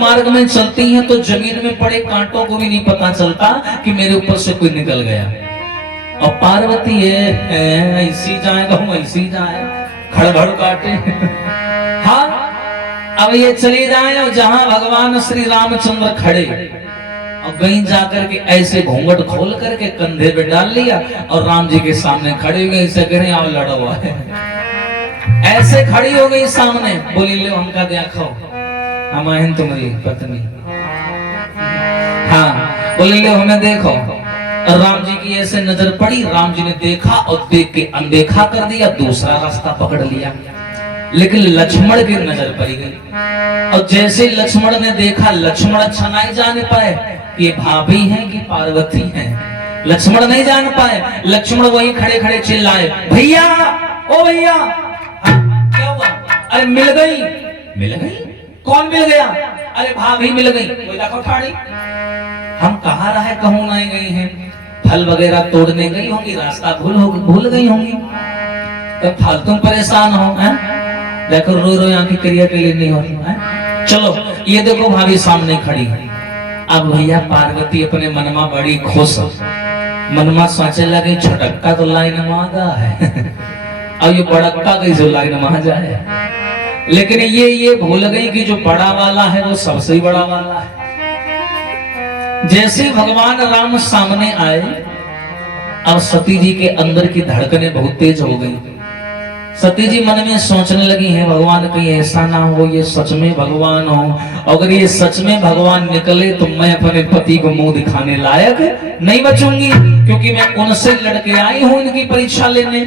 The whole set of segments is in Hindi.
मार्ग में चलती हैं तो जमीन में पड़े कांटों को भी नहीं पता चलता कि मेरे ऊपर से कोई निकल गया। और पार्वती है ऐसी जाएगा हूं ऐसी जाए खड़बड़ काटे। हाँ अब ये चले जाए और जहां भगवान श्री रामचंद्र खड़े और कहीं जाकर के ऐसे घूंघट खोल करके कंधे पे डाल लिया और राम जी के सामने खड़े हो गए। ऐसे कह रहे आओ लड़ा हुआ है, ऐसे खड़ी हो गई सामने। बोली लो हमका देखो हम हैं तुम्हारी पत्नी। हाँ बोले लो हमें देखो। राम जी की ऐसे नजर पड़ी, राम जी ने देखा और देख के अनदेखा कर दिया, दूसरा रास्ता पकड़ लिया। लेकिन लक्ष्मण की नजर पड़ी गई और जैसे लक्ष्मण ने देखा, लक्ष्मण अच्छा नहीं जान पाए कि ये भाभी हैं कि पार्वती हैं। लक्ष्मण नहीं जान पाए। लक्ष्मण वहीं खड़े खड़े चिल्लाए भैया ओ भैया। क्या हुआ? अरे मिल गई। मिल गई? कौन मिल गया? अरे भाभी मिल गई। कोई देखो ठाड़ी हम कहाँ रहे कहूँ नहीं गई हैं, फल वगैरह तोड़ने गई होंगी, रास्ता भूल गई होंगी, तो फालतू परेशान हो हैं? देखो रो रो यहाँ की क्रिया के लिए नहीं हो रही है। चलो ये देखो भाभी सामने खड़ी है। अब भैया पार्वती अपने मनमा बड़ी खुश, मनमा सोचे लगे छोटक्का तो लाइन मांगा है अब ये बड़क्का कैसे लाइन मां जाए। लेकिन ये भूल गई कि जो बड़ा वाला है वो सबसे बड़ा वाला है। जैसे भगवान राम सामने आए और सती जी के अंदर की धड़कनें बहुत तेज हो गई। सती जी मन में सोचने लगी हैं भगवान कहीं ऐसा ना हो ये सच में भगवान हो, अगर ये सच में भगवान निकले तो मैं अपने पति को मुंह दिखाने लायक नहीं बचूंगी, क्योंकि मैं उनसे लड़के आई हूं इनकी परीक्षा लेने।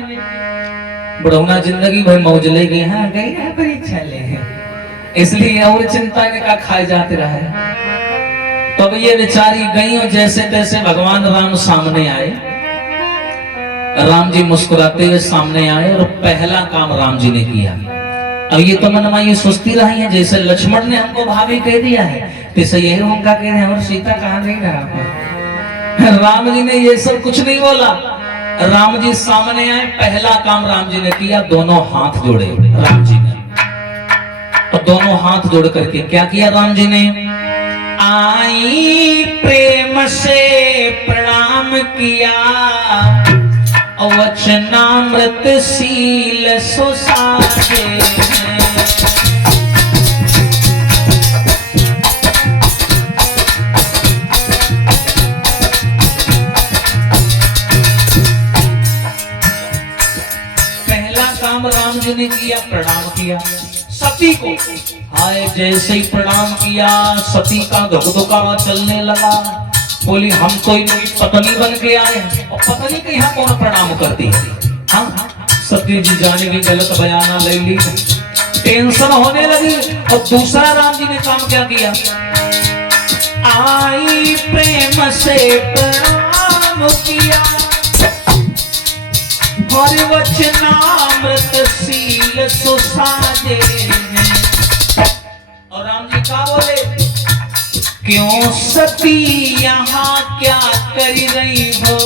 बुढ़ौना जिंदगी भर मौज ले गए हैं, गई है परीक्षा ले, इसलिए और चिंता का खाए जाते रहे। तो अब ये बेचारी गई और जैसे तैसे भगवान राम सामने आए। राम जी मुस्कुराते हुए सामने आए और पहला काम राम जी ने किया। अब ये तो मन में ये सोचती रही है जैसे लक्ष्मण ने हमको भाभी कह दिया है, तैसे यही उनका कह रहे हैं और सीता कहाँ गई रहा। राम जी ने ये सब कुछ नहीं बोला। राम जी सामने आए, पहला काम राम जी ने किया, दोनों हाथ जोड़े राम जी ने। और दोनों हाथ जोड़ करके क्या किया राम जी ने? आई प्रेम से प्रणाम किया, वचनामृत शील सुसाजे। पहला काम राम जी ने किया, प्रणाम किया सती को। हाय जैसे ही प्रणाम किया सती का धुकधुका चलने लगा। बोली हम तो इनकी पत्नी बन के आए और पत्नी के यहाँ कौन प्रणाम करती है। हाँ सती जी जाने की गलत बयाना ले ली, टेंशन होने लगी। और दूसरा राम जी ने काम क्या किया? आई प्रेम से प्रणाम किया, हरि वचनामृत शील सुसाजे। और राम जी क्या बोले? क्यों सती यहाँ क्या कर रही हो,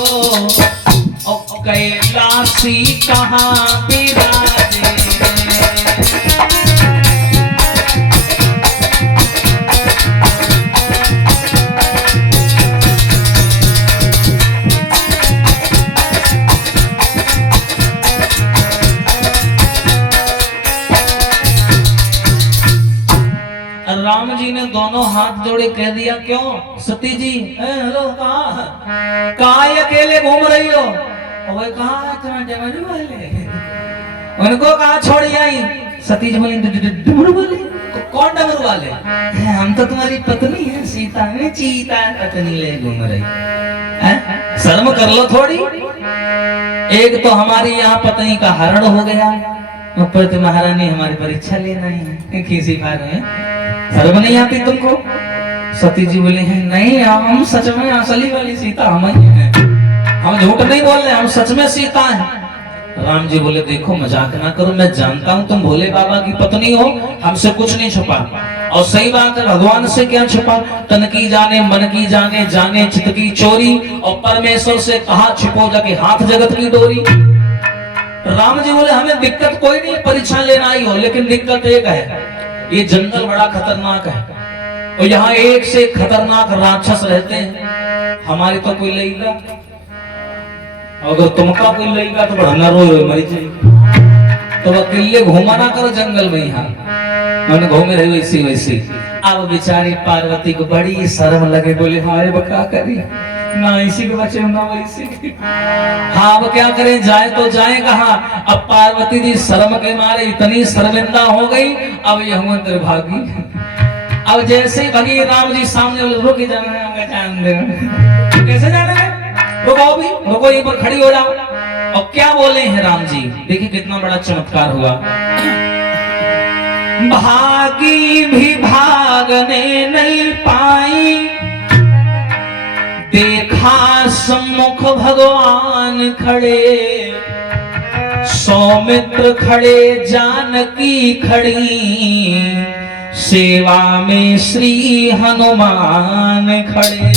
और कैलाशी कहाँ विराजे। राम जी ने दोनों हाथ जोड़े कह दिया क्यों सती जी हेलो कहाँ अकेले घूम रही हो? और कहाँ डमरू वाले उनको कहाँ छोड़ी आई? सती जी बोली डमरू वाले? कौन डमरू वाले? हम तो तुम्हारी पत्नी है सीता, में चीता पत्नी ले घूम रही है, शर्म कर लो थोड़ी। एक तो हमारी यहाँ पत्नी का हरण हो गया, ऊपर तो महारानी हमारी परीक्षा लेना है, किसी बार में शर्म नहीं आती तुमको? सती जी बोले हैं नहीं हम सच में असली वाली सीता हम ही हैं, हम झूठ नहीं बोल रहे, हम सच में सीता हैं। राम जी बोले देखो मजाक ना करो, मैं जानता हूँ तुम भोले बाबा की पत्नी हो, हमसे कुछ नहीं छुपा। और सही बात है भगवान से क्या छुपा? तन की जाने मन की जाने, जाने चित्त की चोरी। और परमेश्वर से कहा छिपो जाके हाथ जगत की डोरी। राम जी बोले हमें दिक्कत कोई नहीं, परीक्षा लेना आई हो, लेकिन दिक्कत एक है ये जंगल बड़ा खतरनाक है और यहाँ एक से खतरनाक राक्षस रहते हैं। हमारे तो कोई लेगा, अगर तुमका कोई लेगा तो बढ़ना रो मरी जाएगी। तो अकेले घूमा ना करो जंगल में, यहाँ मैंने घूमे रहे वैसे वैसे। अब बेचारी पार्वती को बड़ी शर्म लगे, बोले हाय बका करी ना इसी के बचे ना वैसे। हाँ अब क्या करें, जाए तो जाए कहाँ। अब पार्वती जी शर्म के मारे इतनी शर्मिंदा हो गई, अब यह अंदर भागी। अब जैसे ही भगी राम जी सामने, रुक जाना है, जान दे। कैसे जाना है, रुको भी, रुको यहीं पर खड़ी हो जाओ। और क्या बोले हैं राम जी, देखिए कितना बड़ा चमत्कार हुआ। भागी भी भागने नहीं पाई, देखा सम्मुख भगवान खड़े, सौमित्र खड़े, जानकी खड़ी, सेवा में श्री हनुमान खड़े।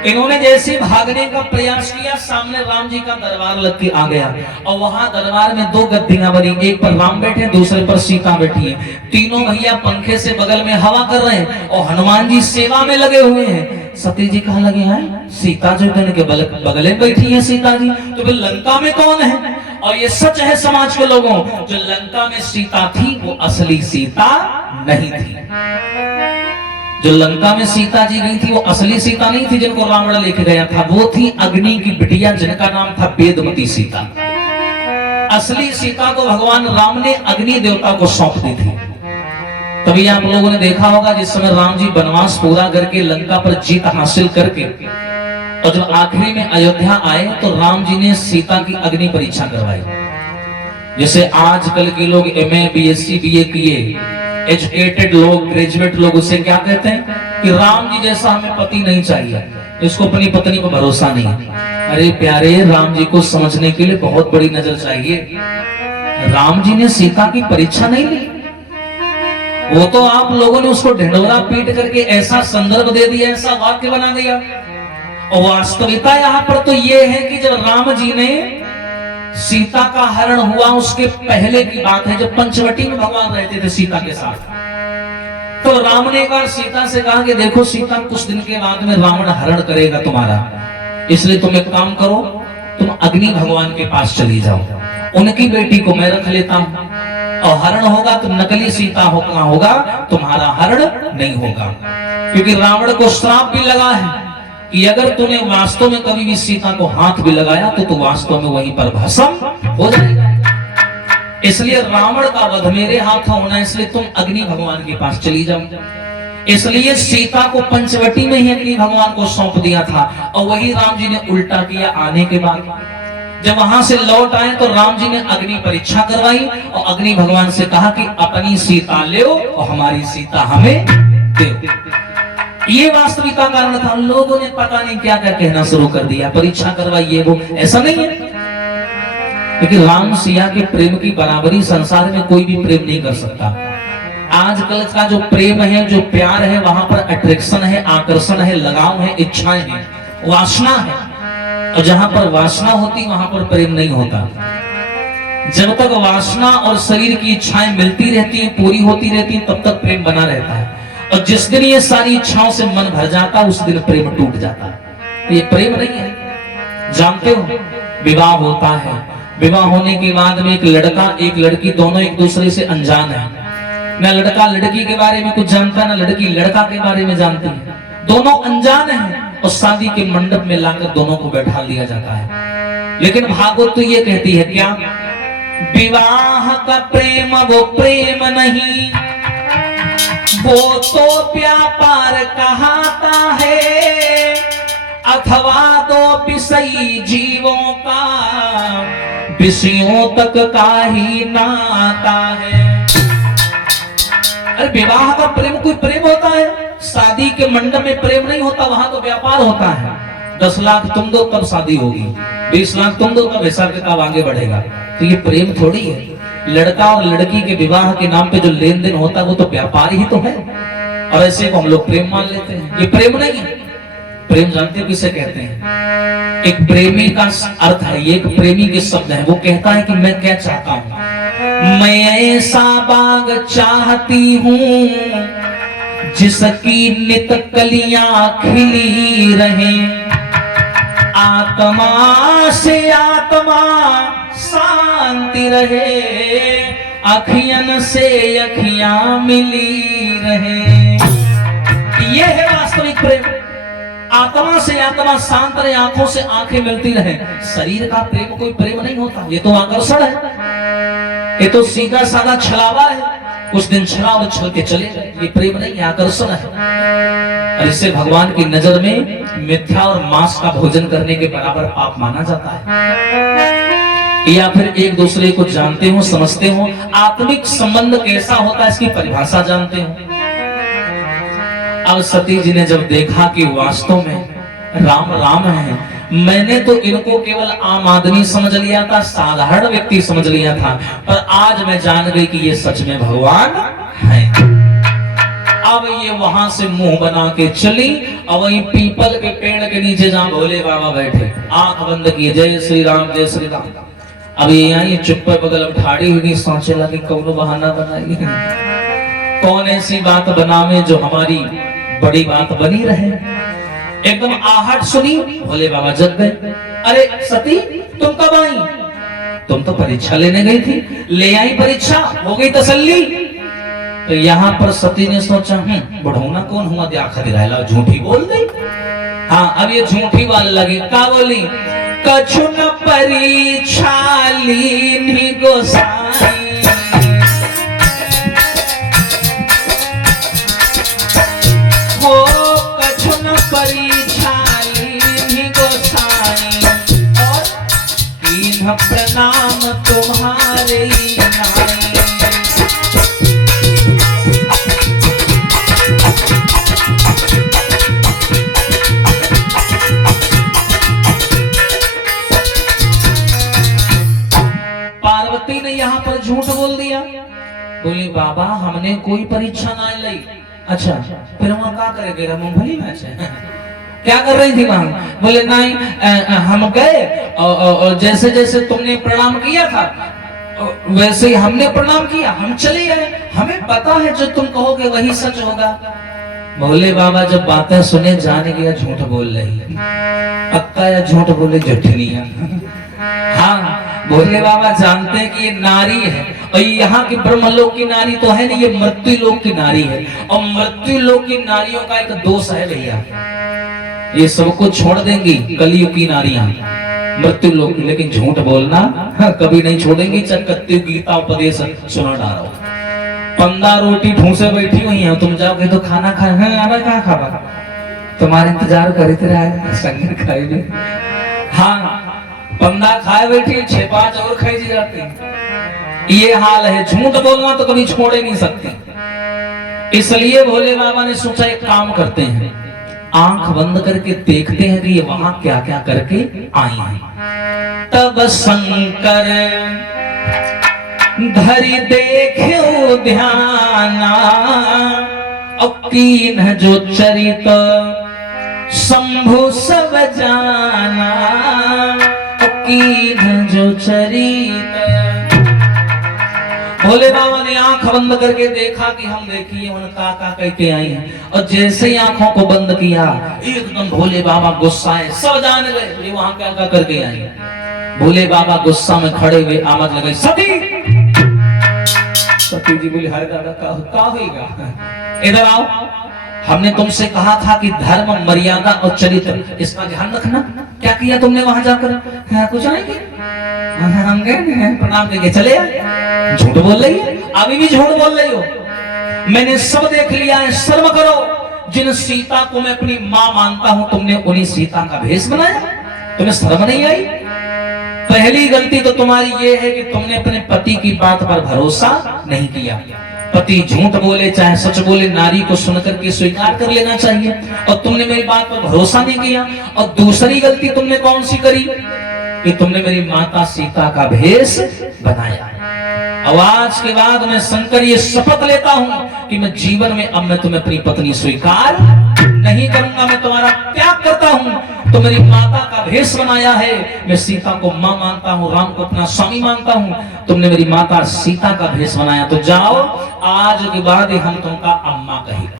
इन्होंने जैसे भागने का प्रयास किया, सामने राम जी का दरबार लग के आ गया। और वहां दरबार में दो गद्दियां बनी, एक पर राम बैठे, दूसरे पर सीता बैठी है। तीनों भैया पंखे से बगल में हवा कर रहे हैं और हनुमान जी सेवा में लगे हुए हैं। सती जी कहाँ लगे हैं, सीता जो के बगल में बैठी है सीता जी, तो फिर लंका में कौन है। और ये सच है समाज के लोगों, जो लंका में सीता थी वो असली सीता नहीं थी। जो लंका में सीता जी गई थी वो असली सीता नहीं थी जिनको रावण लेके गया था, वो थी अग्नि की बिटिया जिनका नाम था वेदमती सीता। असली सीता को भगवान राम ने अग्नि देवता को सौंप दी थी। तभी आप लोगों ने देखा होगा जिस समय राम जी वनवास पूरा करके लंका पर जीत हासिल करके और जब आखिरी में अयोध्या आए तो राम जी ने सीता की अग्नि परीक्षा करवाई। जैसे आजकल के लोग MA BSc BA किए एजुकेटेड लोग, ग्रेजुएट लोग उसे क्या कहते हैं कि राम जी जैसा हमें पति नहीं चाहिए, इसको अपनी पत्नी पर भरोसा नहीं। अरे प्यारे, राम जी को समझने के लिए बहुत बड़ी नजर चाहिए। राम जी ने सीता की परीक्षा नहीं ली, वो तो आप लोगों ने उसको ढिंढोरा पीट करके ऐसा संदर्भ दे दिया, ऐसा वाक्य बना दिया। और वास्तविकता यहाँ पर तो ये है कि जब राम जी ने सीता का हरण हुआ उसके पहले की बात है, जब पंचवटी में भगवान रहते थे सीता के साथ, तो राम ने एक बार सीता से कहा कि देखो सीता, कुछ दिन के बाद में रावण हरण करेगा तुम्हारा, इसलिए तुम एक काम करो, तुम अग्नि भगवान के पास चली जाओ, उनकी बेटी को मैं रख लेता हूं, और हरण होगा तो नकली सीता होगा, तुम्हारा हरण नहीं होगा। क्योंकि रावण को श्राप भी लगा है कि अगर तूने वास्तव में कभी भी सीता को हाथ भी लगाया तो तू वास्तव में वहीं पर भस्म हो जाएगा। इसलिए रावण का वध मेरे हाथ होना, इसलिए तुम अग्नि भगवान के पास चली जाओ। इसलिए सीता को पंचवटी में ही अग्नि भगवान को सौंप दिया था। और वही राम जी ने उल्टा किया। आने के बाद जब वहां से लौट आए तो राम जी ने अग्नि परीक्षा करवाई और अग्नि भगवान से कहा कि अपनी सीता ले और हमारी सीता हमें दे। ये वास्तविकता कारण था। लोगों ने पता नहीं क्या क्या कहना शुरू कर दिया, परीक्षा करवाइए वो, ऐसा नहीं है। क्योंकि राम सिया के प्रेम की बराबरी संसार में कोई भी प्रेम नहीं कर सकता। आजकल का जो प्रेम है, जो प्यार है, वहां पर अट्रैक्शन है, आकर्षण है, लगाव है, इच्छाएं हैं, वासना है। और जहां पर वासना होती वहां पर प्रेम नहीं होता। जब तक वासना और शरीर की इच्छाएं मिलती रहती हैं, पूरी होती रहती हैं, तब तक प्रेम बना रहता है। और जिस दिन ये सारी इच्छाओं से मन भर जाता है उस दिन प्रेम टूट जाता है। ये प्रेम नहीं है। जानते हो, विवाह होता है, विवाह होने के बाद में एक लड़का एक लड़की दोनों एक दूसरे से अनजान है। न लड़का लड़की के बारे में कुछ जानता, न लड़की लड़का के बारे में जानती है, दोनों अनजान हैं। और शादी के मंडप में लाकर दोनों को बैठा लिया जाता है। लेकिन भागवत तो ये कहती है क्या, विवाह का प्रेम वो प्रेम नहीं, वो तो व्यापार कहता है, अथवा दो विषयी जीवों का विषयों तक का ही नाता है। अरे विवाह का प्रेम कोई प्रेम होता है? शादी के मंडप में प्रेम नहीं होता, वहां तो व्यापार होता है। 10 लाख तुम दो तब शादी होगी, 20 लाख तुम दो तब हिसाब किताब आगे बढ़ेगा। तो ये प्रेम थोड़ी है। लड़का और लड़की के विवाह के नाम पे जो लेन देन होता है वो तो व्यापार ही तो है। और ऐसे को हम लोग प्रेम मान लेते हैं। ये प्रेम नहीं है। प्रेम जानते हो किसे कहते हैं? एक प्रेमी का अर्थ है, ये एक प्रेमी के शब्द है। वो कहता है कि मैं क्या चाहता हूं, मैं ऐसा बाग चाहती हूँ जिसकी नित कलियां खिली रहे, आत्मा से आत्मा शांति रहे, अखियन से अखियां मिली रहे। ये है वास्तविक प्रेम। आत्मा से आत्मा शांत रहे, आंखों से आंखें मिलती रहे। शरीर का प्रेम कोई प्रेम नहीं होता, ये तो आकर्षण है, ये तो सीधा साधा छलावा है। उस दिन छला और छल के चले गए, ये प्रेम नहीं है, आकर्षण है। और इससे भगवान की नजर में मिथ्या और मांस का भोजन करने के बराबर पाप माना जाता है। या फिर एक दूसरे को जानते हो, समझते हो, आत्मिक संबंध कैसा होता है इसकी परिभाषा जानते हो। अब सती जी ने जब देखा कि वास्तव में राम राम है, मैंने तो इनको केवल आम आदमी समझ लिया था, साधारण व्यक्ति समझ लिया था, पर आज मैं जान गई कि ये सच में भगवान है। अब ये वहां से मुंह बना के चली और वही पीपल के पेड़ के नीचे जहां भोले बाबा बैठे, आंख बंद किए, जय श्री राम जय श्री राम। अब ये आई चुप पर बगल में ठाड़ी हुई, सोचे लगी कौन बहाना बनाई, कौन ऐसी बात बनावे जो हमारी बड़ी बात बनी रहे। एकदम आहट सुनी, भोले बाबा जग गए। अरे सती तुम कब आई? तुम तो परीक्षा लेने गई थी, ले आई परीक्षा, हो गई तसल्ली। तो यहाँ पर सती ने सोचा बढ़ोना कौन हुआ, देखा दिखाला झूठी बोल गई। हाँ अब ये झूठी वाल लगी, क्या बोली? कछु न परीक्षा लीन्ही गोसाई, वो कछु न परीक्षा लीन्ही गोसाई, और कीन्ह प्रणाम तुम्हारे नाई। पार्वती ने यहाँ पर झूठ बोल दिया, बोली बाबा हमने कोई परीक्षा ना ली। अच्छा फिर वहां क्या करेंगे, मूंगफली मैच है क्या कर रही थी वहां? बोले नहीं हम गए और जैसे जैसे तुमने प्रणाम किया था वैसे ही हमने प्रणाम किया, हम चले गए, हमें पता है जो तुम कहोगे वही सच होगा। भोले बाबा जब बातें सुने जाने गया झूठ बोल रही, पक्का या झूठ बोले जठनिया। हाँ भोले बाबा जानते हैं कि ये नारी है, और यहाँ की ब्रह्मलोक की नारी तो है नहीं, ये मृत्यु लोक की नारी है। और मृत्यु लोक की नारियों का एक दोष है भैया, ये सबको छोड़ देंगी कलयुग की नारियां मृत्यु लोक, लेकिन झूठ बोलना कभी नहीं छोड़ेंगी। चक्रवर्ती गीता उपदेश सुना डालो, पंदा रोटी ठूसे बैठी हुई है, तुम जाओगे तो खाना खा, कहाँ खावा, तुम्हारे इंतजार करते रहे संग खाई। हाँ पंदा खाए बैठी, 6-5 और खाई जाती। ये हाल है, झूठ बोलना तो कभी छोड़े नहीं सकते। इसलिए भोले बाबा ने सोचा एक काम करते हैं, आंख बंद करके देखते हैं कि ये वहां क्या क्या करके आई हैं। तब शंकर धरि देखे ध्याना, अकीन जो चरित शंभु सब जाना, जो चरित। भोले बाबा ने आंख बंद करके देखा कि हम देखिए उनका का कहते आई हैं, और जैसे ही आंखों को बंद किया एकदम भोले बाबा गुस्साए, सब जान गए ये वहां क्या क्या करके आई। भोले बाबा गुस्सा में खड़े हुए आवाज लगाई, सती। सती जी बोली हरे दादा का होगा, इधर आओ, हमने तुमसे कहा था कि धर्म मर्यादा और चरित्र इसका ध्यान रखना, क्या किया तुमने वहां जाकर? हाँ, कुछ नहीं किया, हम गए प्रणाम करके चले आए। झूठ बोल रही है, अभी भी झूठ बोल रही हो, मैंने सब देख लिया है, शर्म करो। जिन सीता को मैं अपनी मां मानता हूं तुमने उन्हीं सीता का भेष बनाया, तुम्हें शर्म नहीं आई? पहली गलती तो तुम्हारी ये है कि तुमने अपने पति की बात पर भरोसा नहीं किया। पति झूठ बोले चाहे सच बोले, नारी को सुनकर के स्वीकार कर लेना चाहिए, और तुमने मेरी बात पर भरोसा नहीं किया। और दूसरी गलती तुमने कौन सी करी कि तुमने मेरी माता सीता का भेष बनाया। अब आज के बाद मैं शंकर ये शपथ लेता हूं कि मैं जीवन में अब मैं तुम्हें अपनी पत्नी स्वीकार नहीं करूंगा, मैं तुम्हारा त्याग करता हूं। तो मेरी माता का भेष बनाया है, मैं सीता को मां मानता हूं, राम को अपना स्वामी मानता हूं, तुमने मेरी माता सीता का भेष बनाया, तो जाओ आज के बाद हम तुमका अम्मा कहेगा।